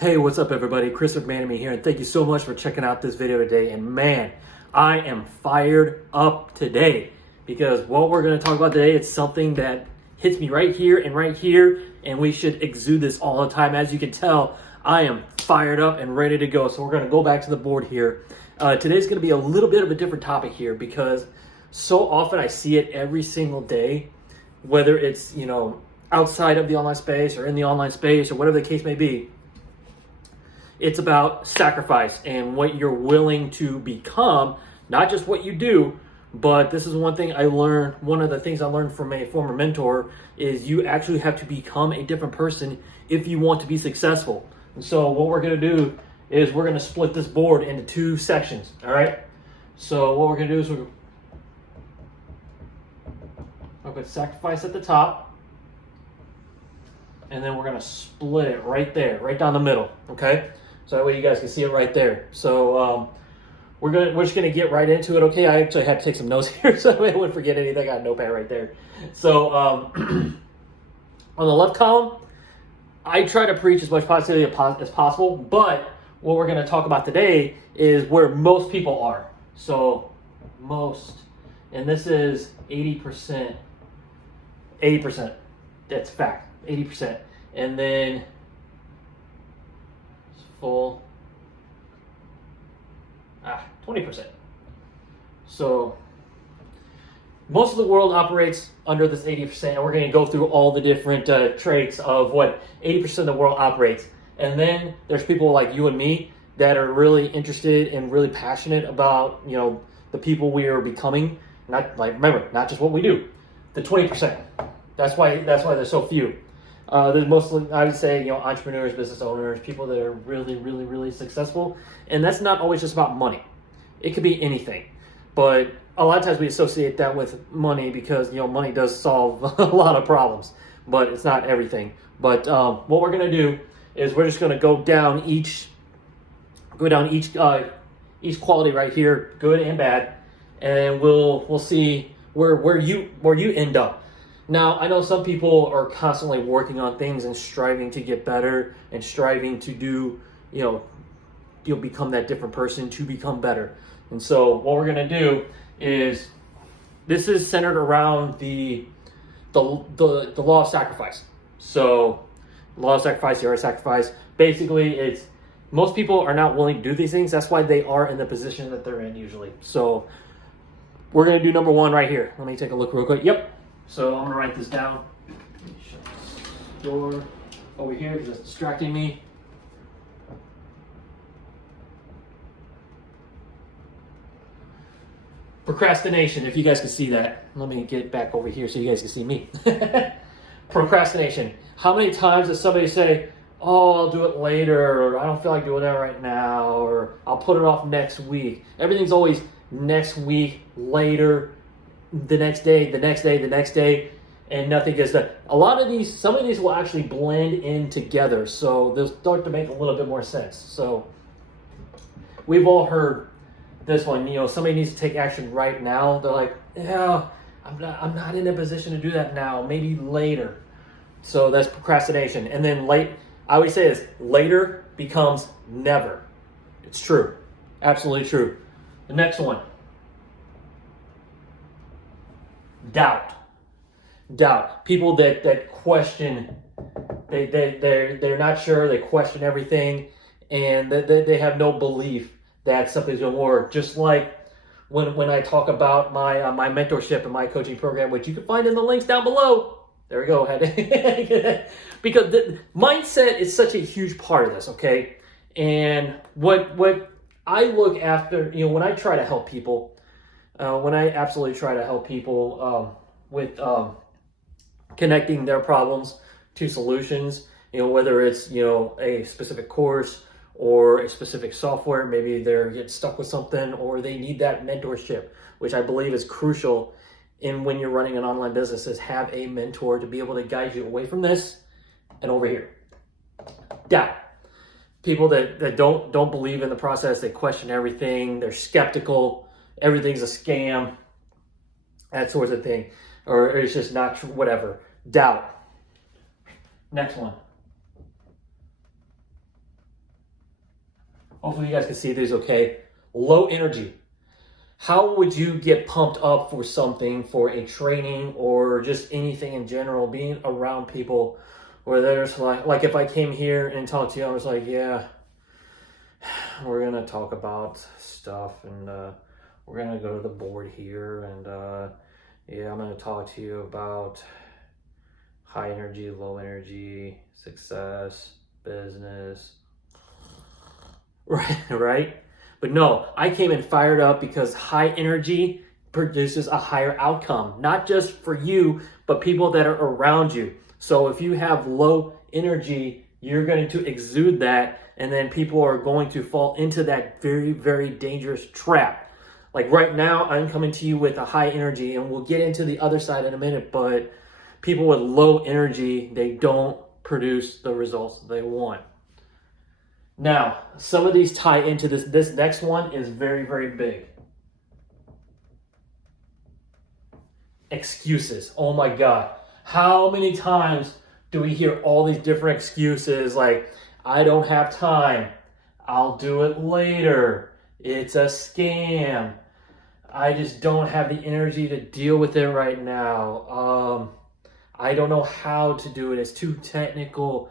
Hey, what's up everybody? Chris McManamy here, and thank you so much for checking out this video today. And man, I am fired up today because what we're going to talk about today, it's something that hits me right here, and we should exude this all the time. As you can tell, I am fired up and ready to go. So we're going to go back to the board here. Today's going to be a little bit of a different topic here because so often I see it every single day, whether it's, outside of the online space or in the online space or whatever the case may be. It's about sacrifice and what you're willing to become, not just what you do. But this is one thing I learned, one of the things I learned from a former mentor is you actually have to become a different person if you want to be successful. And so what we're going to do is we're going to split this board into two sections, all right? So what we're going to do is I'll put sacrifice at the top, and then we're going to split it right there, right down the middle, okay? So that way you guys can see it right there. So we're just gonna get right into it. Okay, I actually had to take some notes here so I wouldn't forget anything. I got a notepad right there. So on the left column, I try to preach as much positivity as possible. But what we're gonna talk about today is where most people are. So most, and this is 80%. 80%. That's fact. 80%, and then full 20%. So most of the world operates under this 80%, and we're going to go through all the different traits of what 80% of the world operates. And then there's people like you and me that are really interested and really passionate about the people we are becoming. Remember, not just what we do. The 20%. That's why there's so few. There's mostly, I would say, entrepreneurs, business owners, people that are really, really, really successful. And that's not always just about money. It could be anything. But a lot of times we associate that with money because, money does solve a lot of problems. But it's not everything. But what we're going to do is we're just going to go down each quality right here, good and bad. And we'll see where you end up. Now, I know some people are constantly working on things and striving to get better and striving to do, become that different person to become better. And so what we're going to do is, this is centered around the law of sacrifice. So law of sacrifice, the art of sacrifice, basically it's, most people are not willing to do these things. That's why they are in the position that they're in usually. So we're going to do number one right here. Let me take a look real quick. Yep. So I'm going to write this down. Shut this door over here because it's distracting me. Procrastination, if you guys can see that. Let me get back over here so you guys can see me. Procrastination. How many times does somebody say, oh, I'll do it later, or I don't feel like doing that right now, or I'll put it off next week. Everything's always next week, later, the next day, the next day, the next day, and nothing gets done. Some of these will actually blend in together, so they'll start to make a little bit more sense. So we've all heard this one, somebody needs to take action right now. They're like, yeah, I'm not in a position to do that now, maybe later. So that's procrastination. And then I would say this, later becomes never. It's true, absolutely true. The next one. Doubt. People that question, they're not sure, they question everything, and they have no belief that something's going to work. Just like when I talk about my mentorship and my coaching program, which you can find in the links down below. There we go. Because the mindset is such a huge part of this, okay? And what I look after, when I try to help people, when I absolutely try to help people with connecting their problems to solutions, whether it's, a specific course or a specific software, maybe they're getting stuck with something or they need that mentorship, which I believe is crucial in when you're running an online business, is have a mentor to be able to guide you away from this and over here. Doubt. People that don't believe in the process, they question everything, they're skeptical, everything's a scam, that sort of thing, or it's just not true, whatever. Doubt. Next one. Hopefully you guys can see these okay. Low energy. How would you get pumped up for something, for a training or just anything in general, being around people where there's like if I came here and talked to you, I was like, yeah, we're going to talk about stuff and we're going to go to the board here and yeah, I'm going to talk to you about high energy, low energy, success, business, right? But no, I came in fired up because high energy produces a higher outcome, not just for you, but people that are around you. So if you have low energy, you're going to exude that, and then people are going to fall into that very, very dangerous trap. Like right now, I'm coming to you with a high energy, and we'll get into the other side in a minute, but people with low energy, they don't produce the results they want. Now, some of these tie into this. This next one is very, very big. Excuses. Oh my God. How many times do we hear all these different excuses like, I don't have time, I'll do it later, it's a scam, I just don't have the energy to deal with it right now, I don't know how to do it, it's too technical.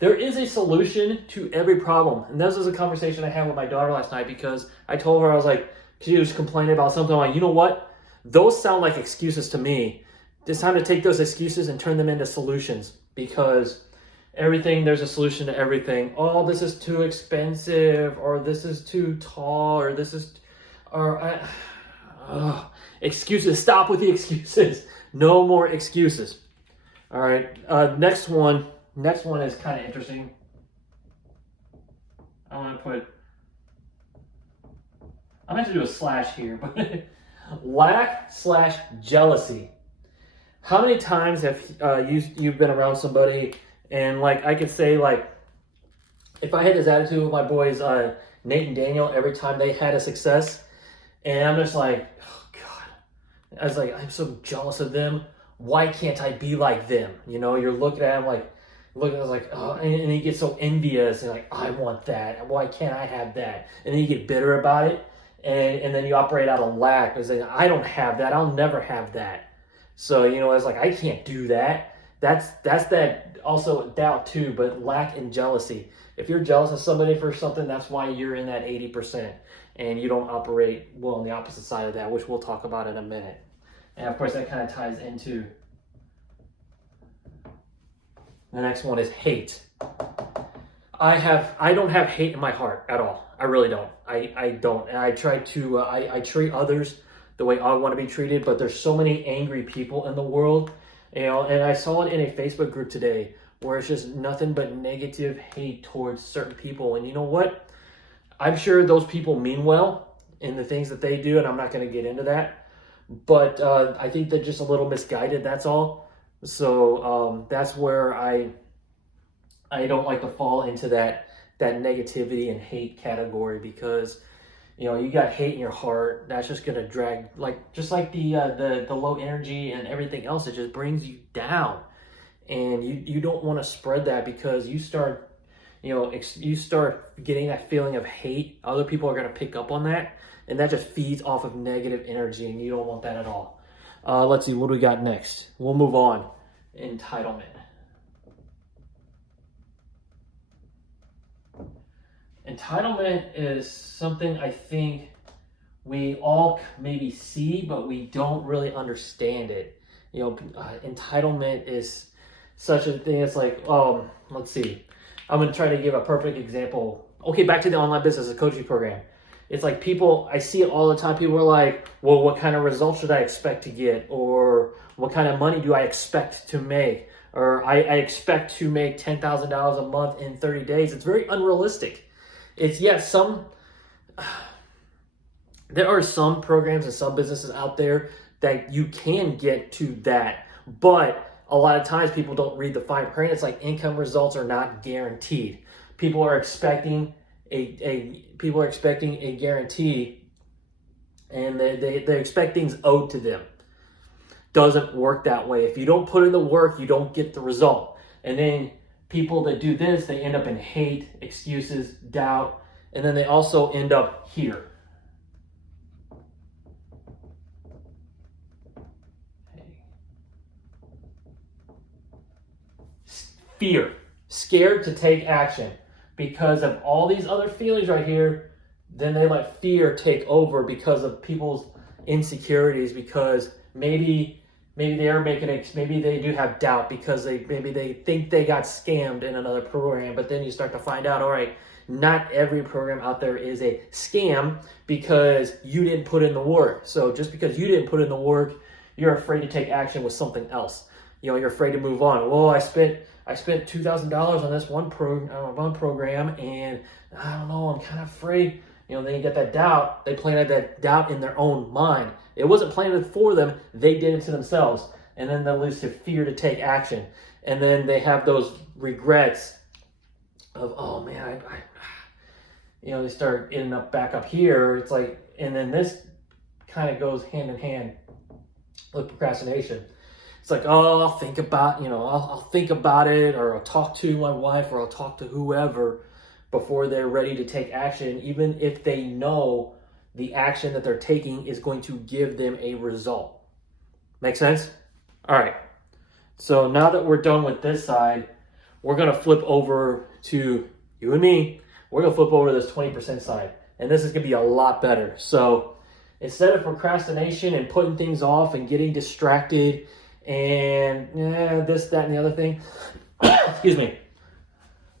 There is a solution to every problem. And this was a conversation I had with my daughter last night because I told her, I was like, she was complaining about something. I'm like, you know what? Those sound like excuses to me. It's time to take those excuses and turn them into solutions because everything, there's a solution to everything. Oh, this is too expensive, or this is too tall, or this is, or excuses. Stop with the excuses. No more excuses. All right. Next one is kind of interesting. I'm going to do a slash here, but lack/jealousy. How many times have you've been around somebody and like I could say like if I had this attitude with my boys Nate and Daniel every time they had a success, and I'm just like, oh God, I was like, I'm so jealous of them. Why can't I be like them? You know, you're looking at them like, oh, and you get so envious and like, I want that. Why can't I have that? And then you get bitter about it, and then you operate out of lack and say, I don't have that. I'll never have that. So, you know, it's like, I can't do that. That's that also doubt too, but lack and jealousy. If you're jealous of somebody for something, that's why you're in that 80% and you don't operate well on the opposite side of that, which we'll talk about in a minute. And of course, that kind of ties into the next one is hate. I don't have hate in my heart at all. I really don't. I don't. And I try to, I treat others the way I want to be treated, but there's so many angry people in the world, you know, and I saw it in a Facebook group today where it's just nothing but negative hate towards certain people. And you know what? I'm sure those people mean well in the things that they do, and I'm not going to get into that. But I think they're just a little misguided, that's all. So that's where I don't like to fall into that negativity and hate category because, you know, you got hate in your heart, that's just going to drag, just like the low energy and everything else, it just brings you down. And you don't want to spread that because you start, you know, you start getting that feeling of hate. Other people are going to pick up on that, and that just feeds off of negative energy, and you don't want that at all. Let's see, what do we got next? We'll move on. Entitlement. Entitlement is something I think we all maybe see, but we don't really understand it. You know, entitlement is such a thing. It's like, let's see. I'm going to try to give a perfect example. Okay, back to the online business, coaching program. It's like people, I see it all the time. People are like, well, what kind of results should I expect to get? Or what kind of money do I expect to make? Or I expect to make $10,000 a month in 30 days. It's very unrealistic. It's, yes, there are some programs and some businesses out there that you can get to that. But a lot of times people don't read the fine print. It's like income results are not guaranteed. People are expecting a guarantee, and they expect things owed to them. Doesn't work that way. If you don't put in the work, you don't get the result. And then people that do this, they end up in hate, excuses, doubt, and then they also end up here. Fear, scared to take action because of all these other feelings right here. Then they let fear take over because of people's insecurities, because maybe they are maybe they do have doubt because maybe they think they got scammed in another program. But then you start to find out, all right, not every program out there is a scam because you didn't put in the work. So just because you didn't put in the work, you're afraid to take action with something else. You know, you're afraid to move on. Well, I spent $2,000 on this one program, and I don't know, I'm kind of afraid. You know, they get that doubt. They planted that doubt in their own mind. It wasn't planted for them. They did it to themselves. And then they'll lose to fear to take action. And then they have those regrets of, oh man, they start ending up back up here. It's like, and then this kind of goes hand in hand with procrastination. It's like, oh, I'll think about it, or I'll talk to my wife, or I'll talk to whoever before they're ready to take action, even if they know the action that they're taking is going to give them a result. Make sense? All right. So now that we're done with this side, we're going to flip over to you and me. We're going to flip over to this 20% side. And this is going to be a lot better. So instead of procrastination and putting things off and getting distracted and this, that, and the other thing, excuse me,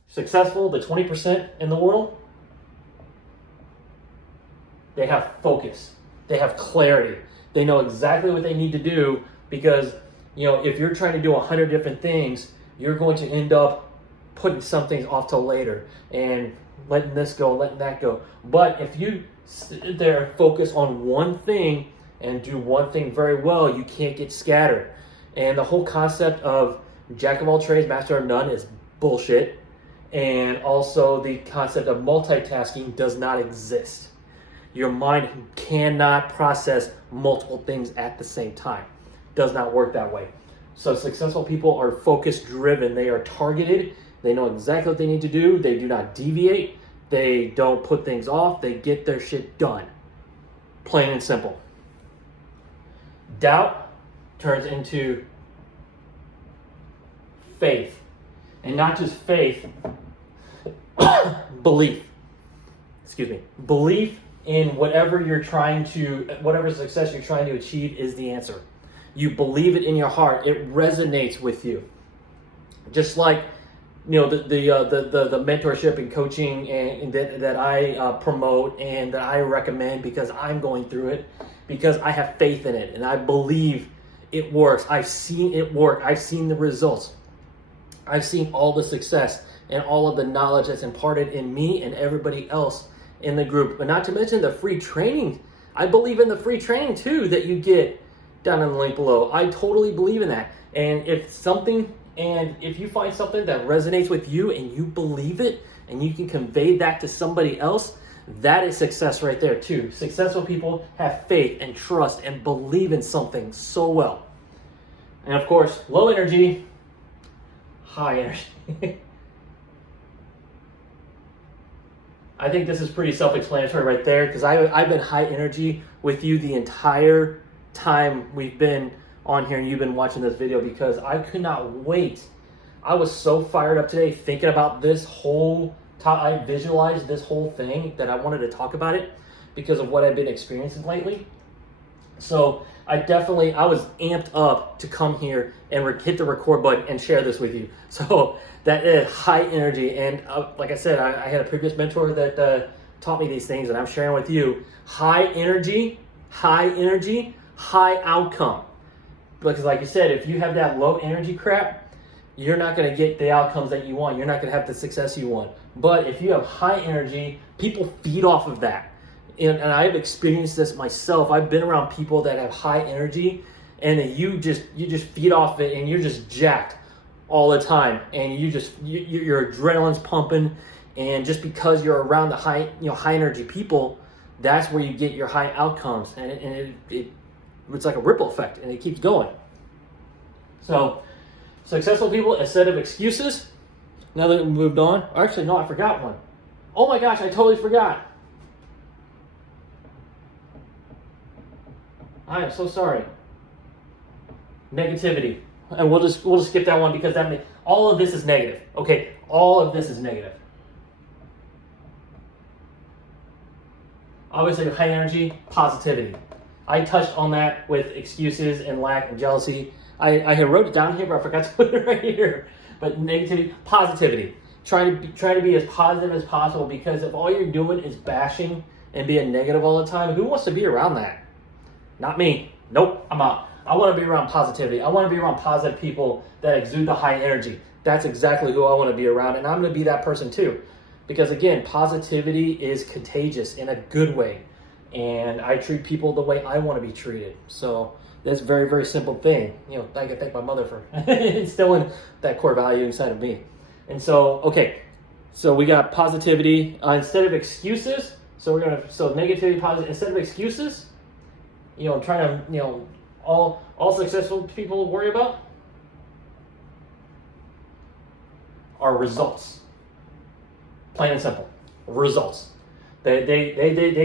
successful, the 20% in the world, they have focus. They have clarity. They know exactly what they need to do because, if you're trying to do 100 different things, you're going to end up putting some things off till later and letting this go, letting that go. But if you sit there and focus on one thing and do one thing very well, you can't get scattered. And the whole concept of jack of all trades, master of none is bullshit. And also the concept of multitasking does not exist. Your mind cannot process multiple things at the same time. It does not work that way. So successful people are focus driven. They are targeted. They know exactly what they need to do. They do not deviate. They don't put things off. They get their shit done. Plain and simple. Doubt turns into faith. And not just faith, belief. Excuse me. Belief in whatever success you're trying to achieve is the answer. You believe it in your heart. It resonates with you. Just like, the mentorship and coaching and that I promote and that I recommend because I'm going through it, because I have faith in it and I believe it works. I've seen it work. I've seen the results. I've seen all the success and all of the knowledge that's imparted in me and everybody else in the group. But not to mention the free training. I believe in the free training too that you get down in the link below. I totally believe in that. And if you find something that resonates with you and you believe it and you can convey that to somebody else, that is success right there too. Successful people have faith and trust and believe in something so well. And of course, low energy, high energy. I think this is pretty self-explanatory right there because I've been high energy with you the entire time we've been on here and you've been watching this video because I could not wait. I was so fired up today thinking about this whole I visualized this whole thing that I wanted to talk about it because of what I've been experiencing lately. So I was amped up to come here and hit the record button and share this with you. So that is high energy. And like I said, I had a previous mentor that taught me these things and I'm sharing with you. High energy, high outcome. Because like you said, if you have that low energy crap, you're not going to get the outcomes that you want. You're not going to have the success you want. But if you have high energy, people feed off of that. And I've experienced this myself. I've been around people that have high energy and you just feed off it and you're just jacked all the time. And your adrenaline's pumping. And just because you're around the high energy people, that's where you get your high outcomes. And it's like a ripple effect and it keeps going. So successful people, instead of excuses, now that we moved on, actually, no, I forgot one. Oh my gosh, I totally forgot. I am so sorry. Negativity. And we'll just skip that one because all of this is negative. Okay, all of this is negative. Obviously, high energy, positivity. I touched on that with excuses and lack and jealousy. I had wrote it down here, but I forgot to put it right here. But negativity, positivity. Try to be as positive as possible, because if all you're doing is bashing and being negative all the time, who wants to be around that? Not me. Nope, I'm out. I want to be around positivity. I want to be around positive people that exude the high energy. That's exactly who I want to be around, and I'm going to be that person too. Because again, positivity is contagious in a good way. And I treat people the way I want to be treated. So that's a very, very simple thing. You know, I can thank my mother for instilling that core value inside of me. And so, okay, so we got positivity instead of excuses. So negativity, positive, instead of excuses, trying to, all successful people worry about are results. Plain and simple, results. They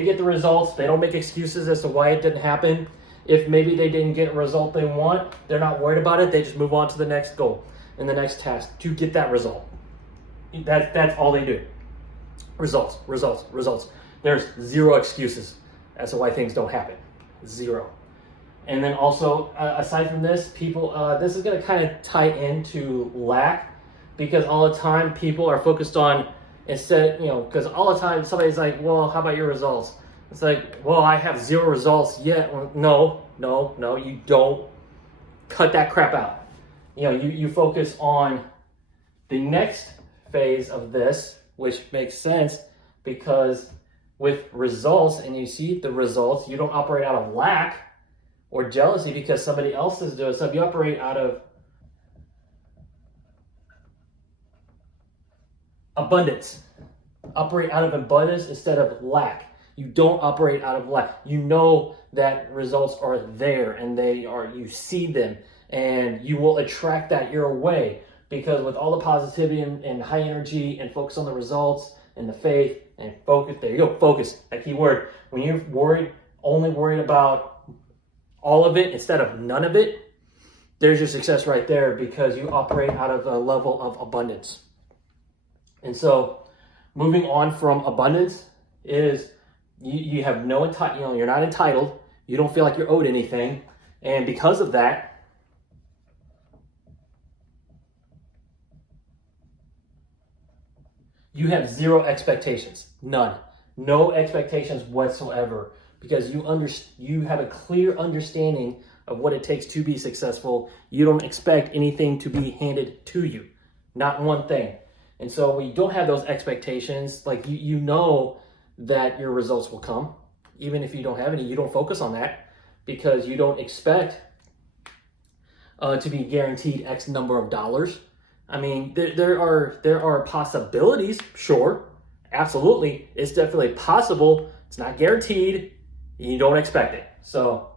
get the results. They don't make excuses as to why it didn't happen. If maybe they didn't get a result they want, they're not worried about it. They just move on to the next goal and the next task to get that result. That's all they do. Results, results, results. There's zero excuses as to why things don't happen. Zero. And then also, aside from this, people, this is going to kind of tie into lack, because all the time people are focused on, instead, because all the time somebody's like, well, how about your results? It's like, well, I have zero results yet. Well, no, you don't. Cut that crap out. You focus on the next phase of this, which makes sense, because with results, and you see the results, you don't operate out of lack or jealousy because somebody else is doing stuff. You operate out of abundance. Operate out of abundance instead of lack. You don't operate out of lack. You know that results are there, and you see them, and you will attract that your way, because with all the positivity and high energy and focus on the results and the faith and focus, there you go, focus, that key word. When you're only worried about all of it instead of none of it, there's your success right there, because you operate out of a level of abundance. And so moving on from abundance is you have no you're not entitled. You don't feel like you're owed anything. And because of that, you have zero expectations. None. No expectations whatsoever, because you have a clear understanding of what it takes to be successful. You don't expect anything to be handed to you. Not one thing. And so when you don't have those expectations, like you know that your results will come. Even if you don't have any, you don't focus on that, because you don't expect to be guaranteed X number of dollars. I mean, there are possibilities, sure, absolutely. It's definitely possible. It's not guaranteed. You don't expect it. So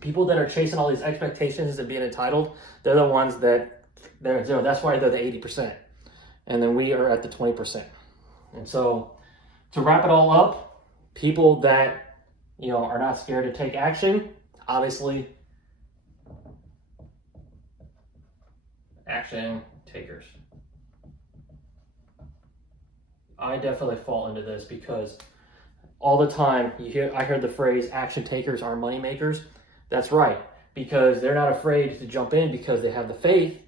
people that are chasing all these expectations and being entitled, they're the ones that they're zero. That's why they're the 80%. And then we are at the 20%. And so to wrap it all up, people that, are not scared to take action, obviously, action takers. I definitely fall into this, because all the time I heard the phrase action takers are money makers. That's right, because they're not afraid to jump in, because they have the faith,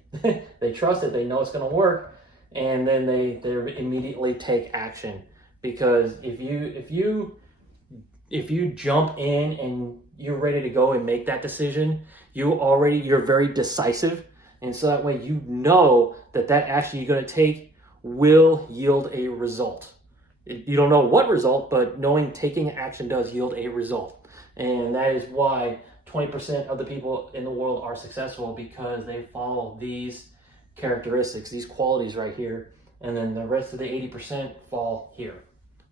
they trust it, they know it's going to work. And then they immediately take action, because if you jump in and you're ready to go and make that decision, you're very decisive, and so that way you know that action you're going to take will yield a result. You don't know what result, but knowing taking action does yield a result, and that is why 20% of the people in the world are successful, because they follow these characteristics, these qualities right here, and then the rest of the 80% fall here,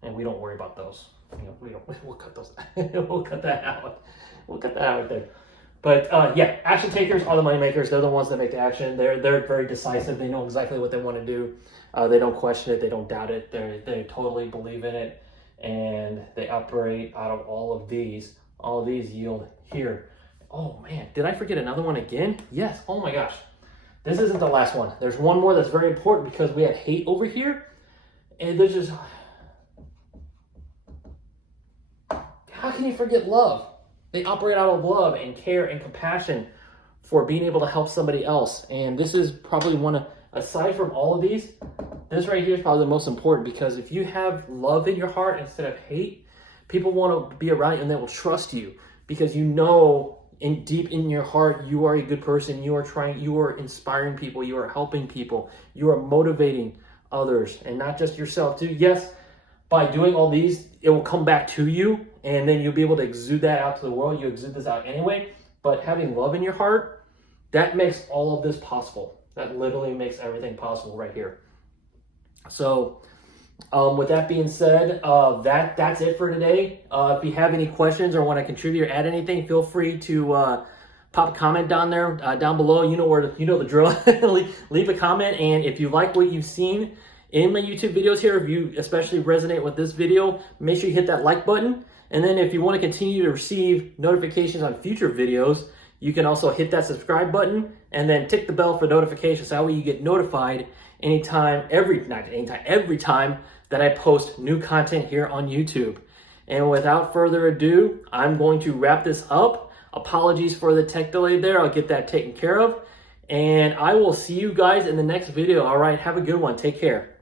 and we don't worry about those. We'll cut those. We'll cut that out. We'll cut that out right there. But action takers are the money makers. They're the ones that make the action. They're very decisive. They know exactly what they want to do, They don't question it. They don't doubt it. They totally believe in it, and they operate out of all of these. All of these yield here. Oh man, did I forget another one again? Yes. Oh my gosh. This isn't the last one. There's one more that's very important because we have hate over here. And there's just, how can you forget love? They operate out of love and care and compassion for being able to help somebody else. And this is probably one of, aside from all of these, this right here is probably the most important, because if you have love in your heart instead of hate, people want to be around you and they will trust you, because you know deep in your heart you are a good person. You are inspiring people, you are helping people, you are motivating others, and not just yourself too. Yes, by doing all these, it will come back to you, and then you'll be able to exude that out to the world. You exude this out anyway, but having love in your heart, that makes all of this possible. That literally makes everything possible right here. So with that being said, that's it for today. If you have any questions or want to contribute or add anything, feel free to pop a comment down there, down below. You know the drill. Leave a comment, and if you like what you've seen in my YouTube videos here, if you especially resonate with this video, make sure you hit that like button. And then if you want to continue to receive notifications on future videos, you can also hit that subscribe button and then tick the bell for notifications. That way you get notified every time that I post new content here on YouTube. And without further ado, I'm going to wrap this up. Apologies for the tech delay there. I'll get that taken care of. And I will see you guys in the next video. All right, have a good one. Take care.